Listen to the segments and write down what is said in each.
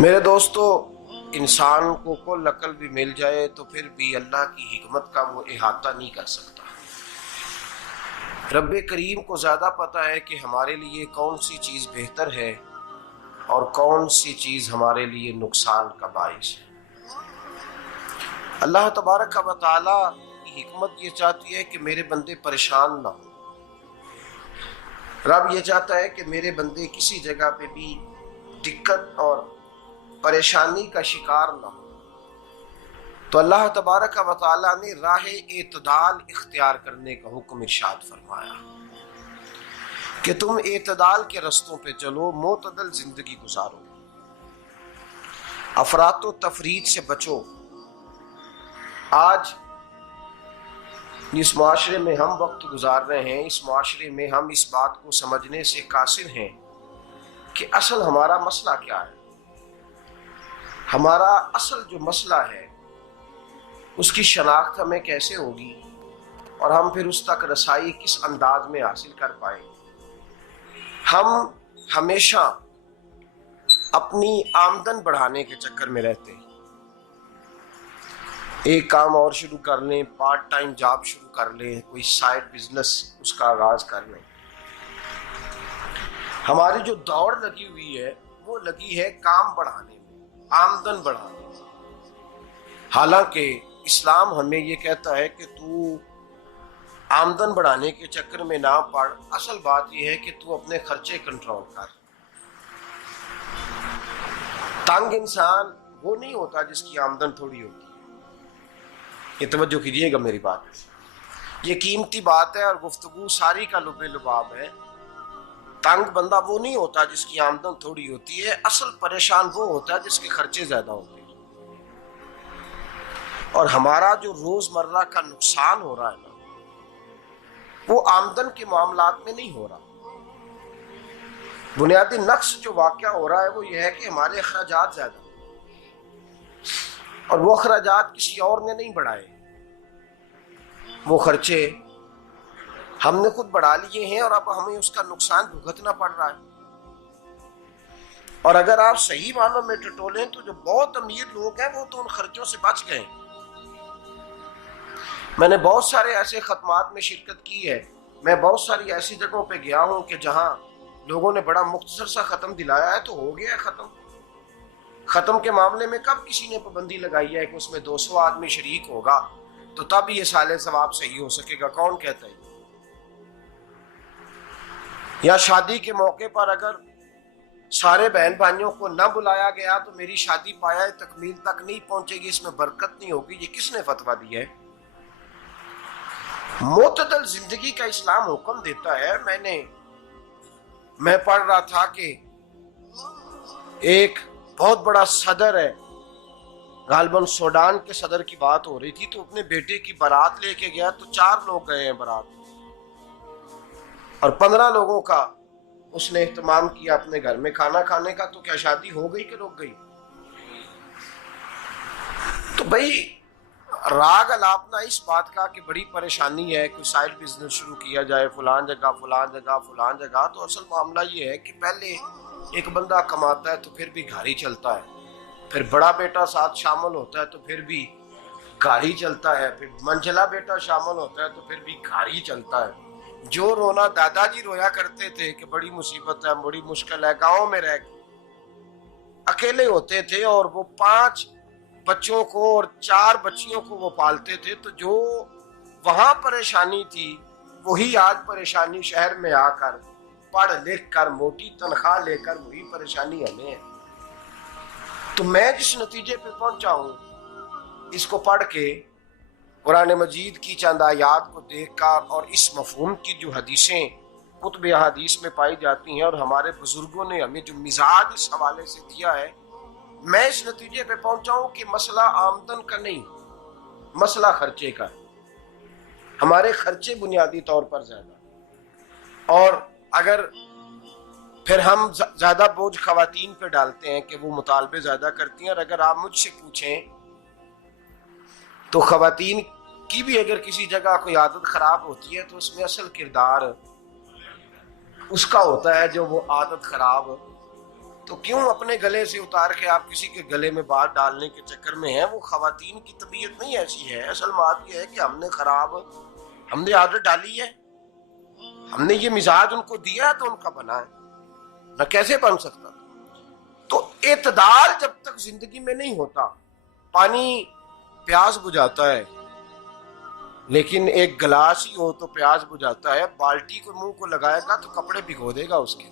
میرے دوستو، انسان کو کل عقل بھی مل جائے تو پھر بھی اللہ کی حکمت کا وہ احاطہ نہیں کر سکتا۔ رب کریم کو زیادہ پتہ ہے کہ ہمارے لیے کون سی چیز بہتر ہے اور کون سی چیز ہمارے لیے نقصان کا باعث ہے۔ اللہ تبارک و تعالی کی حکمت یہ چاہتی ہے کہ میرے بندے پریشان نہ ہوں۔ رب یہ چاہتا ہے کہ میرے بندے کسی جگہ پہ بھی دقت اور پریشانی کا شکار نہ ہو۔ تو اللہ تبارک و تعالی نے راہ اعتدال اختیار کرنے کا حکم ارشاد فرمایا کہ تم اعتدال کے رستوں پہ چلو، معتدل زندگی گزارو، افراط و تفریط سے بچو۔ آج جس معاشرے میں ہم وقت گزار رہے ہیں، اس معاشرے میں ہم اس بات کو سمجھنے سے قاصر ہیں کہ اصل ہمارا مسئلہ کیا ہے۔ ہمارا اصل جو مسئلہ ہے اس کی شناخت ہمیں کیسے ہوگی اور ہم پھر اس تک رسائی کس انداز میں حاصل کر پائیں۔ ہم ہمیشہ اپنی آمدن بڑھانے کے چکر میں رہتے ہیں، ایک کام اور شروع کر لیں، پارٹ ٹائم جاب شروع کر لیں، کوئی سائیڈ بزنس اس کا آغاز کر لیں۔ ہماری جو دوڑ لگی ہوئی ہے وہ لگی ہے کام بڑھانے میں، آمدن بڑھانے میں، حالانکہ اسلام ہمیں یہ کہتا ہے کہ تو آمدن بڑھانے کے چکر میں نہ پڑ، اصل بات یہ ہے کہ تو اپنے خرچے کنٹرول کر۔ تنگ انسان وہ نہیں ہوتا جس کی آمدن تھوڑی ہوتی ہے۔ یہ توجہ کیجیے گا میری بات، یہ قیمتی بات ہے اور گفتگو ساری کا لب لباب ہے۔ تنگ بندہ وہ نہیں ہوتا جس کی آمدن تھوڑی ہوتی ہے، اصل پریشان وہ ہوتا ہے جس کے خرچے زیادہ ہوتے ہیں۔ اور ہمارا جو روزمرہ کا نقصان ہو رہا ہے نا، وہ آمدن کے معاملات میں نہیں ہو رہا۔ بنیادی نقص جو واقعہ ہو رہا ہے وہ یہ ہے کہ ہمارے اخراجات زیادہ ہیں اور وہ اخراجات کسی اور نے نہیں بڑھائے، وہ خرچے ہم نے خود بڑھا لیے ہیں اور اب ہمیں اس کا نقصان بھگتنا پڑ رہا ہے۔ اور اگر آپ صحیح معنوں میں ٹٹولیں تو جو بہت امیر لوگ ہیں وہ تو ان خرچوں سے بچ گئے۔ میں نے بہت سارے ایسے ختمات میں شرکت کی ہے، میں بہت ساری ایسی جگہوں پہ گیا ہوں کہ جہاں لوگوں نے بڑا مختصر سا ختم دلایا ہے تو ہو گیا ہے ختم۔ ختم کے معاملے میں کب کسی نے پابندی لگائی ہے کہ اس میں 200 آدمی شریک ہوگا تو تب یہ سال ثواب صحیح ہو سکے گا؟ کون کہتا ہے؟ یا شادی کے موقع پر اگر سارے بہن بھائیوں کو نہ بلایا گیا تو میری شادی پایہ تکمیل تک نہیں پہنچے گی، اس میں برکت نہیں ہوگی، یہ کس نے فتویٰ دیا ہے؟ معتدل زندگی کا اسلام حکم دیتا ہے۔ میں پڑھ رہا تھا کہ ایک بہت بڑا صدر ہے، غالباً سوڈان کے صدر کی بات ہو رہی تھی، تو اپنے بیٹے کی بارات لے کے گیا تو 4 لوگ گئے ہیں بارات اور 15 لوگوں کا اس نے اہتمام کیا اپنے گھر میں کھانا کھانے کا۔ تو کیا شادی ہو گئی کہ رک گئی؟ تو بھئی راگ الاپنا اس بات کا کہ بڑی پریشانی ہے، کوئی سائیڈ بزنس شروع کیا جائے فلان جگہ فلان جگہ فلان جگہ، تو اصل معاملہ یہ ہے کہ پہلے ایک بندہ کماتا ہے تو پھر بھی گھر ہی چلتا ہے، پھر بڑا بیٹا ساتھ شامل ہوتا ہے تو پھر بھی گھر ہی چلتا ہے، پھر منجلا بیٹا شامل ہوتا ہے تو پھر بھی گھر ہی چلتا ہے۔ جو رونا دادا جی رویا کرتے تھے کہ بڑی مصیبت ہے، بڑی مشکل ہے، گاؤں میں رہ اکیلے ہوتے تھے اور وہ 5 بچوں کو اور 4 بچیوں کو وہ پالتے تھے، تو جو وہاں پریشانی تھی وہی آج پریشانی شہر میں آ کر پڑھ لکھ کر موٹی تنخواہ لے کر وہی پریشانی ہمیں ہے۔ تو میں جس نتیجے پہ پہنچا ہوں اس کو پڑھ کے، قرآن مجید کی چند آیات کو دیکھ کر اور اس مفہوم کی جو حدیثیں کتب احادیث میں پائی جاتی ہیں اور ہمارے بزرگوں نے ہمیں جو مزاج اس حوالے سے دیا ہے، میں اس نتیجے پہ پہنچا ہوں کہ مسئلہ آمدن کا نہیں، مسئلہ خرچے کا ہے۔ ہمارے خرچے بنیادی طور پر زیادہ، اور اگر پھر ہم زیادہ بوجھ خواتین پہ ڈالتے ہیں کہ وہ مطالبے زیادہ کرتی ہیں، اور اگر آپ مجھ سے پوچھیں تو خواتین کی بھی اگر کسی جگہ کوئی عادت خراب ہوتی ہے تو اس میں اصل کردار اس کا ہوتا ہے جو وہ عادت خراب تو کیوں اپنے گلے سے اتار کے آپ کسی کے گلے میں بات ڈالنے کے چکر میں ہیں؟ وہ خواتین کی طبیعت نہیں ایسی ہے. اصل بات یہ ہے کہ ہم نے عادت ڈالی ہے، ہم نے یہ مزاج ان کو دیا ہے تو ان کا بنا ہے، نہ کیسے بن سکتا. تو اعتدال جب تک زندگی میں نہیں ہوتا، پانی پیاس بجھاتا ہے لیکن ایک گلاس ہی ہو تو پیاس بجھاتا ہے، بالٹی کو منہ کو لگائے گا تو کپڑے بھگو دے گا اس کے.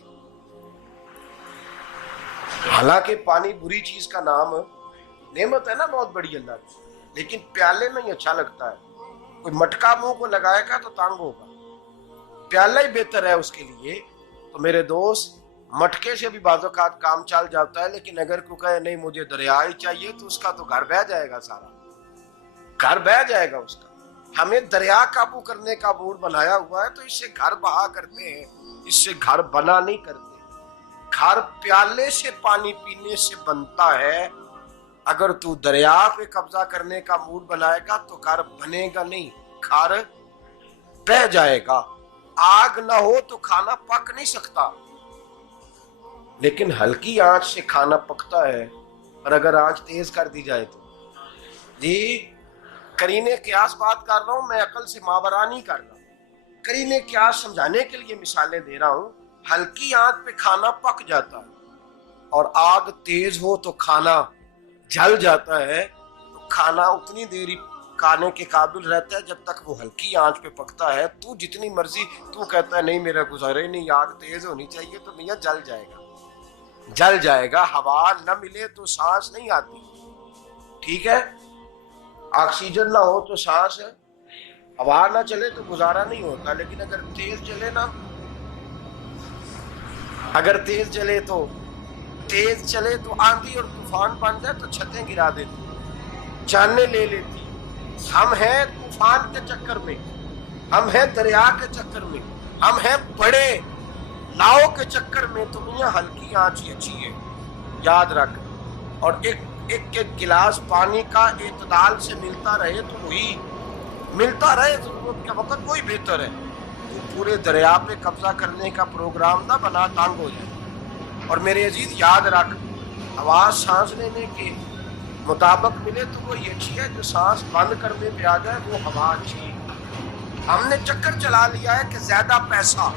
حالانکہ پانی بری چیز کا نام نعمت ہے نا بہت بڑی اللہ کی، لیکن پیالے میں ہی اچھا لگتا ہے. کوئی مٹکا منہ کو لگائے گا تو تانگ ہوگا، پیالہ ہی بہتر ہے اس کے لیے. تو میرے دوست، مٹکے سے بھی بعض اوقات کام چل جاتا ہے، لیکن اگر کوئی کہے نہیں مجھے دریا ہی چاہیے تو اس کا تو گھر بہ جائے گا، سارا گھر بہ جائے گا اس کا. ہمیں دریا قابو کرنے کا موڈ بنایا ہوا ہے تو اس سے گھر بہا کرتے ہیں، اس سے گھر بنا نہیں کرتے. گھر پیالے سے پانی پینے سے بنتا ہے. اگر تو دریا پہ قبضہ کرنے کا موڈ بنائے گا تو گھر بنے گا نہیں، گھر بہ جائے گا. آگ نہ ہو تو کھانا پک نہیں سکتا، لیکن ہلکی آنچ سے کھانا پکتا ہے. اور اگر آنچ تیز کر دی جائے تو جی قرینے قیاس بات کر رہا ہوں، میں عقل سے ماورا نہیں کر رہا. قرینے قیاس سمجھانے کے لیے مثالیں دے رہا ہوں. ہلکی آنچ پہ کھانا پک جاتا ہے اور آگ تیز ہو تو کھانا جل جاتا ہے. تو کھانا اتنی دیر کھانے کے قابل رہتا ہے جب تک وہ ہلکی آنچ پہ پکتا ہے. تو جتنی مرضی تو کہتا ہے نہیں میرا گزارے نہیں، آگ تیز ہونی چاہیے، تو میاں جل جائے گا، جل جائے گا. ہوا نہ ملے تو سانس نہیں آتی، ٹھیک ہے؟ آکسیجن نہ ہو تو سانس، ہوا نہ چلے تو گزارا نہیں ہوتا. لیکن اگر تیز چلے نا، اگر تیز چلے تو آندھی اور طوفان بن جائے تو چھتیں گرا دیتی، جانیں لے لیتی. ہم ہیں طوفان کے چکر میں، ہم ہیں دریا کے چکر میں، ہم ہیں بڑے ناؤ کے چکر میں. تو میاں ہلکی آنچ ہی اچھی ہے، یاد رکھ. اور ایک گلاس پانی کا اعتدال سے ملتا رہے تو وہی ملتا رہے، ضرورت کے وقت وہی بہتر ہے. تو پورے دریا پہ قبضہ کرنے کا پروگرام نہ بنا، تانگ ہو جائے. اور میرے عزیز یاد رکھ، آواز سانس لینے کے مطابق ملے تو وہی اچھی ہے، جو سانس بند کرنے پہ آ جائے وہ ہوا اچھی ہے. ہم نے چکر چلا لیا ہے کہ زیادہ پیسہ،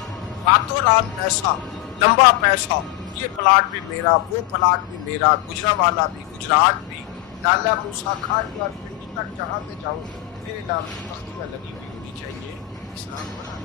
راتوں رات پیسہ، لمبا پیسہ، یہ پلاٹ بھی میرا، وہ پلاٹ بھی میرا، گجرانوالا بھی، گجرات بھی، ڈالا موسیٰ کھا لیا، اور پنڈی تک جہاں پہ جاؤں میرے نام کی تختیاں لگی ہوئی ہونی چاہیے. اسلام بنا